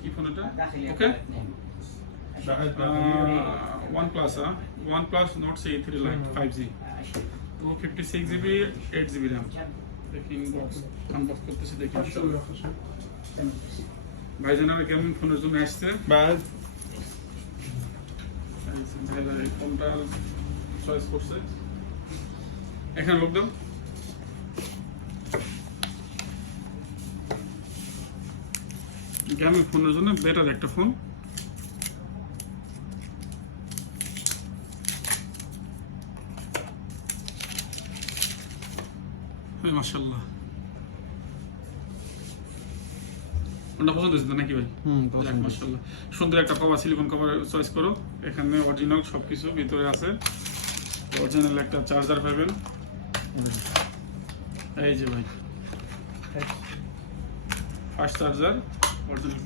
কি ফোন এটা ওকে OnePlus OnePlus Nord C3 Lite 5G 256GB 8GB RAM দেখি unbox করতেছি দেখি ভাইজানের কেমন ফোনের জন্য আসছে ফোনটা চয়েস করছে এখানে লোক দাও আমি ফোনের জন্য বেটার একটা ফোন মাশাআল্লাহ ওটা পছন্দ হয়েছে নাকি ভাই মাশাআল্লাহ সুন্দর একটা কভার সিলিকন কভার চয়েস করো এখানে অরিজিনাল সবকিছু ভিতরে আছে অরিজিনাল একটা চার্জার পাবেন এই যে ভাই ফাস্ট চার্জার অরিজিনাল